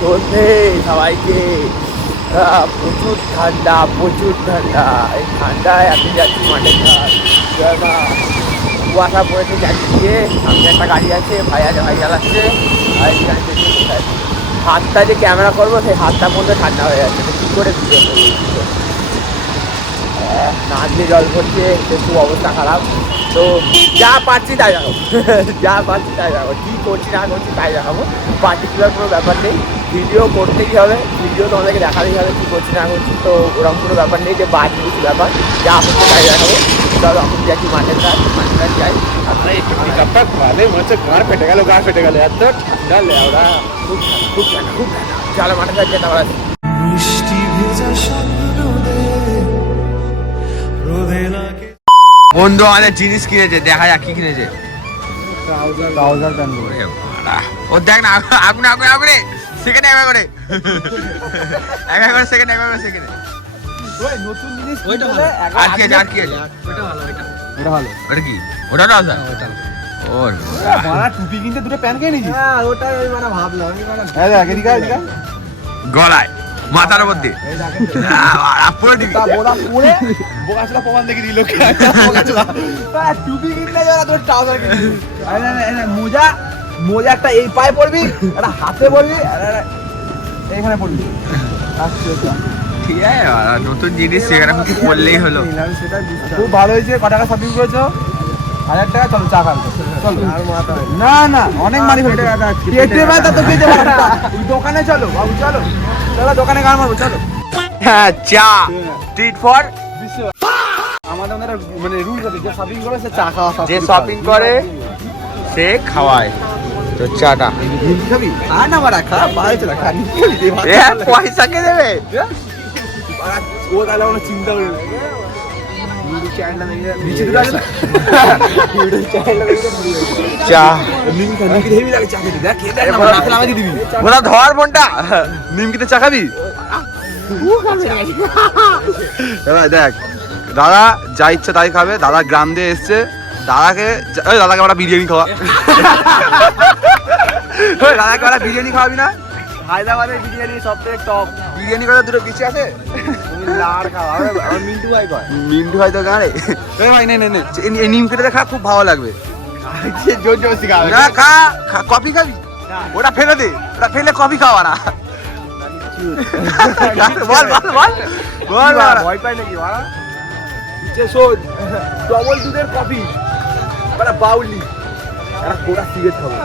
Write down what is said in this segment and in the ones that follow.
সন্ধে সবাইকে। প্রচুর ঠান্ডা, প্রচুর ঠান্ডা। এই ঠান্ডায় এখন যাচ্ছি মাঠে না, কুয়াশা পড়েছে চারদিকে। সামনে একটা গাড়ি আছে, ভাই আছে, ভাই চালাচ্ছে। আর এখানে হাতটা যে ক্যামেরা করবো, সেই হাতটা পর্যন্ত ঠান্ডা হয়ে যাচ্ছে। তো কী করে ভিডিও করবো? না দিয়ে জল পড়ছে, খুব অবস্থা খারাপ। তো যা পাচ্ছি তাই দেখাবো, যা পাচ্ছি তাই দেখাবো। কী করছি না করছি তাই দেখাবো। পার্টিকুলার কোনো ব্যাপার নেই, ভিডিও করতেই হবে, ভিডিও তোমাদেরকে দেখাতেই হবে কী করছি না করছি। তো ওরকম কোনো ব্যাপার নেই যে বাদ কিছু ব্যাপার, যা হচ্ছে তাই দেখাবো। চলো এখন যাচ্ছি মাঠের কাজ যাই। আপনার এই পিকআপটা ভালো মনে হচ্ছে, গাঁড় ফেটে গেল এত ঠান্ডা লেওড়া। খুব ঠান্ডা, খুব ঠান্ডা। চলো মাঠের কাজ যেতে পারা। বন্ধু আমাদের জিনিস কিনেছে, দেখা যাক কি কিনেছে। ট্রাউজার প্যান্ট ও দেখ না, আগুন আগুন আগুনে সেকেন্ড একবার করে, একবার করে সেকেন্ড, একবার করে সেকেন্ড। নতুন জিনিস ওইটা ভালো। আর কি আছে, আর কি আছে? ওইটা ভালো, ওইটা ভালো। ওটা কি? ওটা না স্যার, ওইটা ওর মারা টুপি কিনতে দুটো প্যান্ট কিনে নিয়েছিস? হ্যাঁ ওটা ওই মানে ভাবলাম আমি মানে এই দেখ এদিকে এদিকে গলায় মাথার উপর দিয়ে পুরো দিবি। তা বোলা পরে বোকাচোদা প্রমাণ দেখে দিল কি বোকাচোদা। টুপি কিনতে যাওয়া তোর ট্রাউজার কিনছিস? আরে না মোজা, মোজা একটা এই পায়ে পরবি, একটা হাতে পরবি, আর এইখানে পরবি। আচ্ছা ঠিক আছে, নতুন জিনিস সেখানে কিছু করলেই হলো। খুব ভালো হয়েছে। ক টাকা শপিং করেছো? 1000 টাকা। চলো চা খাবো, চলো। না না অনেক মানি ফেলতে পেটে ব্যথা তো খেতে পারো না। দোকানে চলো বাবু, চলো চলো দোকানে গান মারবো, চলো। হ্যাঁ, চা ট্রিট ফর। আমাদের মানে রুলস আছে, যে শপিং করে সে চা খাওয়া, যে শপিং করে সে খাওয়ায়। তো চাটা নিমকি খাবি? আর না মারা খা, বাইরে চলা খা, নিমকি খাবি দে ভাত। পয়সা কে দেবে? ও তাহলে আমরা চিন্তা করি নিচে দুটো আছে না? চা নিমকি খা, নিমকি হেভি লাগে চা খেতে। দেখ খেয়ে দেখ না, না খেলে আমাকে দিবি। ওরা ধর বোনটা। নিমকিতে চা খাবি? এবার দেখ, দাদা যা ইচ্ছা তাই খাবে। দাদা গ্রাম দিয়ে এসছে, দাদাকে আমরা বিরিয়ানি খাওয়া। দাদাকে আমরা বিরিয়ানি খাওয়াবি না? হায়দ্রাবাদের বিরিয়ানি সবথেকে টপ। বিরিয়ানি করে দুটো পিছিয়ে আছে, লাড় খাওয়া। মিন্টু ভাই কয়, মিন্টু ভাই তো গাড়ে। ভাই নে নে নে, এই নিমকিটা খা, খুব ভালো লাগবে। জোর জবরদস্তি খাওয়া না, খা। কফি খাবি? ওটা ফেলে দে, ওটা ফেলে কফি খাওয়া না। বল বল বল বল, ভয় পাই নাকি মারা? শোন, ডবল দুধের কফি, একটা বাউলি, একটা গোটা সিগারেট খাবো।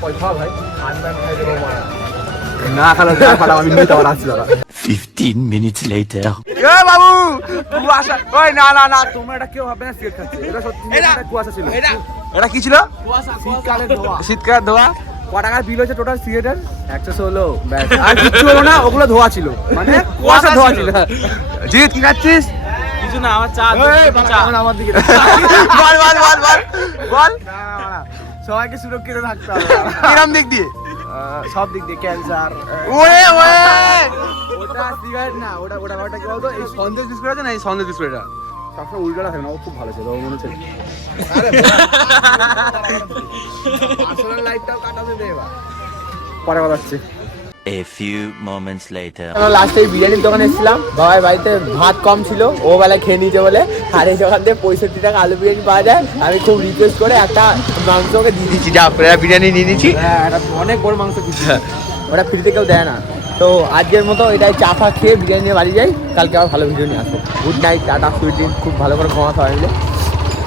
পয়সা ভাই আনবান খাই দেবো মারা। না খালা না খালা, আমি নিতে আবার আসছি দাদা। 15 minutes later. এ বাবু কুয়াশা। ওই না না না, তোমরা এটা কেউ হবে না সিগারেট খাচ্ছে। এটা সত্যি একটা কুয়াশা ছিল। এটা কি ছিল? শীতকালের ধোয়া। শীতকালের ধোয়া। ক টাকার বিল হয়েছে টোটাল সিগারেটের? 116। ব্যাস, আর কিছু হলো না, ওগুলো ধোয়া ছিল, মানে কুয়াশা ধোয়া ছিল। জিৎ কি খাচ্ছিস? কিছু না, আমার চা। আমার দিকে বল বল বল বল বল। সবাইকে সুরক্ষিত থাকতে হবে। কিরম দিক দিয়ে? সব দিক দিয়ে, ক্যান্সার। ওরে ওরে, ওটা সিগারেট না, ওটা ওটা ওটা কি বলতো, এই সন্দেশ বিস্কুট আছে না, এই সন্দেশ বিস্কুটটা সবসময় উল্টাটা থাকে না, ও খুব ভালো ছিল, ও মনে হচ্ছে। আরে আসলে লাইটটাও কাটাতে দে এবার, পরে কথা হচ্ছে। A few moments later. লাস্টে বিরিয়ানির দোকানে এসেছিলাম, বাবার বাড়িতে ভাত কম ছিল, ও বেলায় খেয়ে নিয়েছে বলে। আর এই দোকান থেকে 65 টাকা আলু বিরিয়ানি পাওয়া যায়। আমি খুব রিকোয়েস্ট করে একটা মাংস ওকে দিয়ে দিচ্ছি, যা বিরিয়ানি নিয়ে নিচ্ছি। হ্যাঁ, এটা অনেক বড় মাংস কিছু, ওটা ফ্রিতে কেউ দেয় না। তো আজকের মতো এটাই চা ফা খেয়ে বিরিয়ানি নিয়ে বাড়ি যাই, কালকে আবার ভালো ভিডিও নিয়ে আসবো। Good night, tata, sweet dream. খুব ভালো করে ঘুমা সবাই মিলে,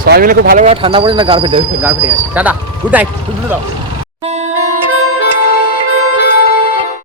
সবাই মিলে খুব ভালো ঠান্ডা পড়ে না, গার ফেটে টাটা, গুড নাইট, দাও।